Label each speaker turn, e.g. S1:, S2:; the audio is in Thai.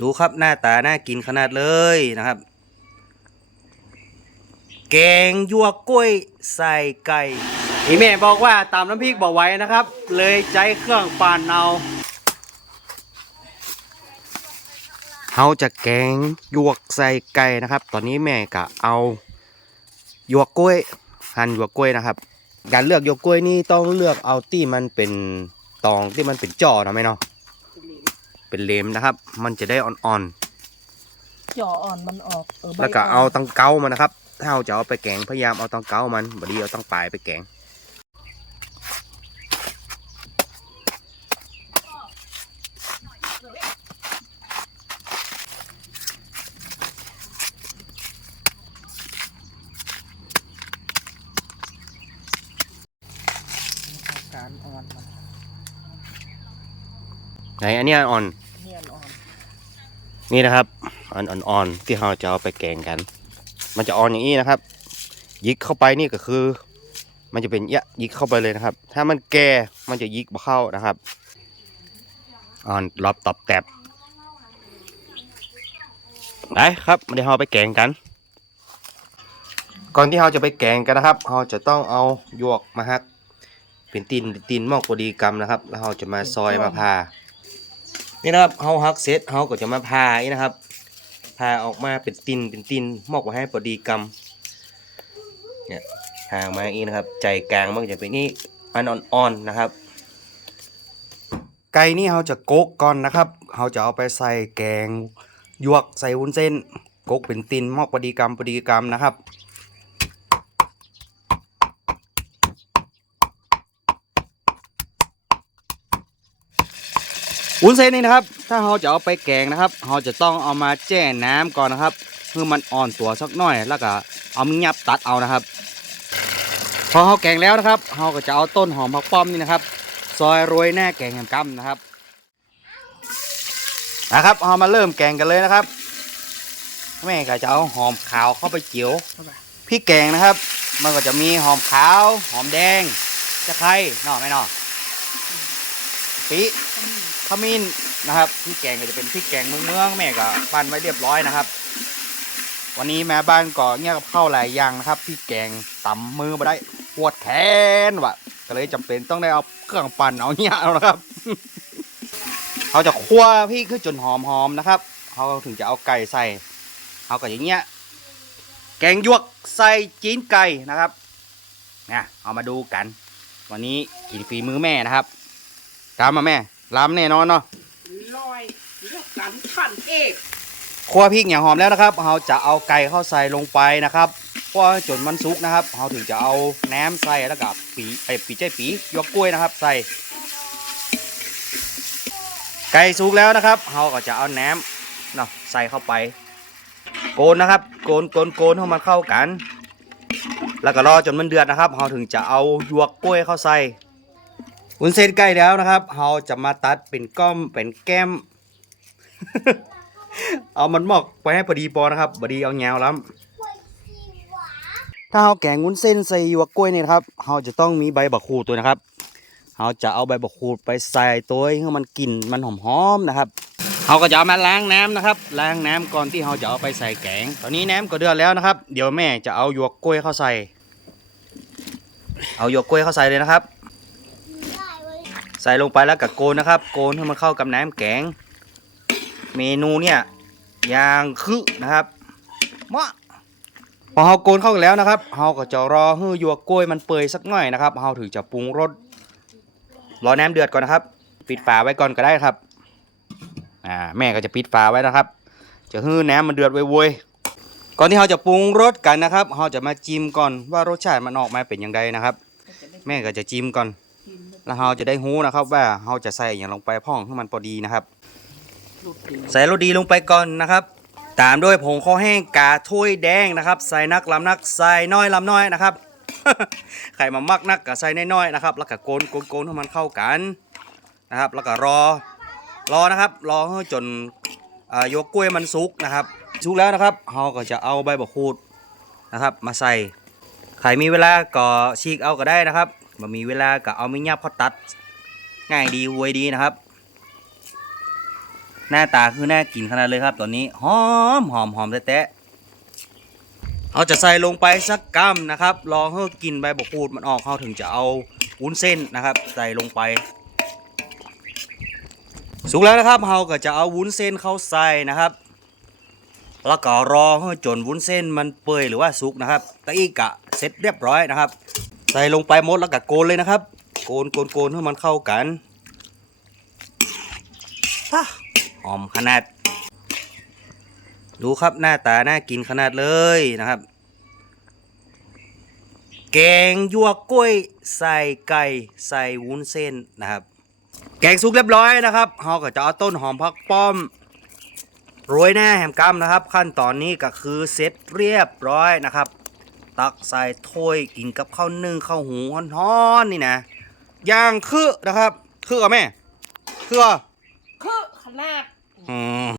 S1: ดูครับหน้าตาน่ากินขนาดเลยนะครับ แกงยั่วกล้วยใส่ไก่
S2: อีแม่บอกว่าตามน้ำพริกบอกไว้นะครับ เลยใจเครื่องปั่นเอา
S1: เฮาจะแกงหยวกใส่ไก่นะครับ ตอนนี้แม่กะเอาหยวกกล้วย หั่นหยวกกล้วยนะครับ การเลือกหยวกกล้วยนี่ต้องเลือกเอาที่มันเป็นตองที่มันเป็นจ่อนะไหมเนาะ เป็นเลมนะครับ มันจะได้อ่อน
S3: จ่ออ่อนมันออกเออ
S1: ๆ
S3: ใบ
S1: แล้วก็
S3: น
S1: เอาตังเกามันนะครับ ถ้าเราจะเอาไปแกงพยายามเอาตังเกามันบดีเอาตังปลายไปแกง
S3: การอ่อนมัน
S1: ไหนอันเนี้ยอ่อน
S3: เนียนอ่อน
S1: นี่นะครับอ่อนอ่อนๆที่เราจะเอาไปแกงกัน มันจะอ่อนอย่างนี้นะครับ ยิกเข้าไปนี่ก็คือ มันจะเป็นยะยิกเข้าไปเลยนะครับ ถ้ามันแก่มันจะยิกบ่เข้านะครับอ่อนรอบตอบแตบไปครับเดี๋ยวเราไปแกงกัน ก่อนที่เราจะไปแกงกันนะครับเราจะต้องเอาหยวกมาฮัก เป็นตีนตีนหมอกพอดีกรรมนะครับ แล้วเราจะมาซอยมาพา นี่นะครับเฮาฮักเสร็จเฮาก็จะมาพาอีนะครับ พาออกมาเป็นตินเป็นตินมอกไว้ให้พอดีกำเนี่ยพาออกมาอย่างนี้นะครับ ใจกลางมันจะเป็นนี่มันอ่อนๆนะครับ ไก่นี่เราจะโกกก่อนนะครับเราจะเอาไปใส่แกงยวกใส่วุ้นเส้นโกกเป็นตินมอกพอดีกำพอดีกำนะครับ วุ้นเส้นนี่นะครับ ถ้าเราจะเอาไปแกงนะครับเราจะต้องเอามาแช่น้ำก่อนนะครับเพื่อมันอ่อนตัวสักหน่อยแล้วก็เอามียับตัดเอานะครับ พอเราแกงแล้วนะครับเราก็จะเอาต้นหอมผักป้อมนี่นะครับ ซอยโรยหน้าแกงแหมกำนะครับนะครับเรามาเริ่มแกงกันเลยนะครับ แม่ก็จะเอาหอมขาวเข้าไปเจียวพริกแกงนะครับ มันก็จะมีหอมขาว หอมแดงตะไคร้นอไม่นอ ปีขมิ้นนะครับพริกแกงก็จะเป็นพริกแกงเมืองเมืองแม่ก็ปั้นไว้เรียบร้อยนะครับ วันนี้แม่บ้านก็เงี้ยกับข้าวหลายอย่างนะครับพริกแกงตำมือมาได้ปวดแขนว่ะก็เลยจำเป็นต้องได้เอาเครื่องปั่นเอาเงี้ยเอานะครับเขาจะคั่วพริกขึ้นจนหอมๆนะครับเขาถึงจะเอาไก่ใส่เขาก็อย่างเงี้ยแกงยวกใส่จีนไก่นะครับเนี่ยเอามาดูกัน วันนี้กินฝีมือแม่นะครับ ตามมาแม่ล้ำแน่นอนเนาะ
S3: ลอยเลือกกันขั้นเอก
S1: คั่วพริกอย่างหอมแล้วนะครับเราจะเอาไก่เข้าใส่ลงไปนะครับคั่วจนมันสุกนะครับเราถึงจะเอาแหนมใส่แล้วก็ปีไอปีใจปียกกล้วยนะครับ ใส่ ไก่สุกแล้วนะครับเราก็จะเอาแหนมเนาะใส่เข้าไป โกนนะครับ โกนโกนโกนให้มันเข้ากัน แล้วก็รอจนมันเดือดนะครับเราถึงจะเอาหยวกกล้วยเข้าใส่ วุ้นเส้นใกล้แล้วนะครับเราจะมาตัดเป็นก้อมเป็นแก้ม เอามันหมอกไปให้พอดีปอนะครับบดีเอาแงวล้ำถ้าเราแกงวุ้นเส้นใส่หยวกกล้วยเนี่ยครับเราจะต้องมีใบบักขูตัวนะครับเราจะเอาใบบักขูดไปใส่ตัวให้มันกลิ่นมันหอมๆนะครับเราก็จะเอามาล้างน้ำนะครับ ล้างน้ำก่อนที่เราจะเอาไปใส่แกง ตอนนี้น้ำก็เดือดแล้วนะครับ เดี๋ยวแม่จะเอาหยวกกล้วยเข้าใส่ เอาหยวกกล้วยเข้าใส่เลยนะครับ ส่ลงไปแล้วก็โกนนะครับ โกนให้มันเข้ากับน้ำแกง เมนูเนี่ยยางคือนะครับมะพอเฮาโกนเข้ากันแล้วนะครับเฮาก็จะรอให้หยวกกล้วยมันเปื่อยสักหน่อยนะครับเฮาถึงจะปรุงรสรอน้ำเดือดก่อนนะครับ ปิดฝาไว้ก่อนก็ได้ครับอ่าแม่ก็จะปิดฝาไว้นะครับ จะให้น้ำมันเดือดไวๆก่อนที่เราจะปรุงรสกันนะครับเราจะมาจิ้มก่อนว่ารสชาติมันออกมาเป็นอย่างไรนะครับ แม่ก็จะจิ้มก่อน แล้วเราจะได้รู้นะครับว่าเราจะใส่อย่างลงไปพ่องให้มันพอดีนะครับ
S3: ลูกดี
S1: ใส่รสดีลงไปก่อนนะครับ ตามด้วยผงข้าวแห้งกาถ้วยแดงนะครับ ใส่นักลำนักใส่น้อยลำน้อยนะครับใครมามักนักก็ใส่น้อยๆนะครับ แล้วก็โกนโกนโกนให้มันเข้ากันนะครับ แล้วก็รอรอนะครับ รอให้จนอ่ายกกล้วยมันสุกนะครับสุกแล้วนะครับเราก็จะเอาใบบักขูดนะครับ มาใส่ใครมีเวลาก็ฉีกเอาก็ได้นะครับ บ่มีเวลาก็เอาไม่ยับเขาตัด ง่ายดีหวยดีนะครับ หน้าตาคือน่ากินขนาดเลยครับ ตอนนี้หอมหอมหอมแตะๆเอาจะใส่ลงไปสักกำนะครับ รอให้กลินใบบกูดมันออกเขาถึงจะเอาวุ้นเส้นนะครับ ใส่ลงไป สุกแล้วนะครับเราก็จะเอาวุ้นเส้นเข้าใส่นะครับ แล้วก็รอให้จนวุ้นเส้นมันเปื่อยหรือว่าสุกนะครับตะอีกกะเสร็จเรียบร้อยนะครับ ส่ลงไปหมดแล้วก็โกนเลยนะครับ โกนโกนโกนให้มันเข้ากันหอมขนาด ดูครับหน้าตาน่ากินขนาดเลยนะครับ แกงยั่วกล้วยใส่ไก่ใส่วุ้นเส้นนะครับ แกงสุกเรียบร้อยนะครับเราก็จะเอาต้นหอมพักป้อมโรยหน้าแฮมกัมนะครับ ขั้นตอนนี้ก็คือเสร็จเรียบร้อยนะครับ ตักใส่ถ้วยกินกับข้าวนึ่งข้าวหูฮ้อนๆนี่นะย่างคือนะครับ คือกับแม่ คือ
S3: คือขนาด
S1: อืม